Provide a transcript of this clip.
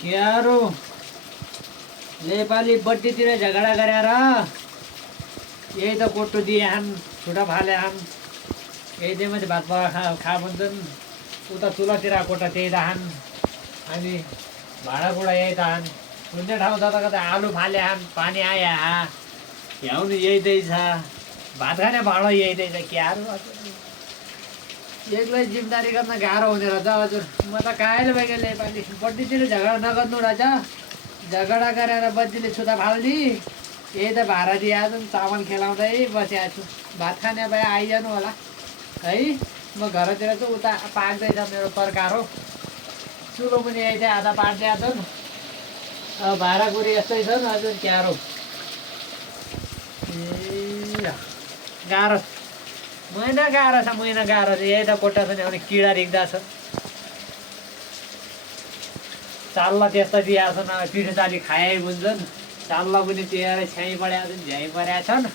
क्यारो नेपाली बड्डीतिर झगडा गरेर यही त कोटो दिएछन् छुटा फालेछन् यही चाहिँ मात्रै भात पकाएर खा भन्छन् उता चुलातिर कोटा त्यही रहन् अनि भाँडाकुँडा यही रहन् सुन्ने ठाउँ जता कता आलु फालेछन् पानी आया भ्याउनु यही त्यही छ भात खाने भाँडो यही त्यही छ क्यारो एक्लै जिम्मेदारी गर्न गाह्रो हुने रहेछ हजुर म त कायल भइगयो नेपाली बड्डीतिर झगडा नगर्नु रहेछ झगडा गरेर बड्डीले छुता फाल्ने यही त भाडा दिएको चामल खेलाउँदै बसिएको छु भात खाने भए आइजानु होला है म घरतिर चाहिँ उता पाक्दैछ मेरो तरकार हो चुलो पनि यही चाहिँ आधा पाकिदिएको छन् अब भाँडाकुँडी यस्तै छन् हजुर क्यारो ए गाह्रो महिना गाह्रो छ महिना गाह्रो छ यही त कोट्टा छ नि अनि किडा रिक्दा छ चाल्ला त्यस्तो दिएको छन् अब पिठो चाली खाए बुझ्छन् चाल्ला पनि त्यहाँ छ्याइ परेको छन् झ्याइ परेका छन्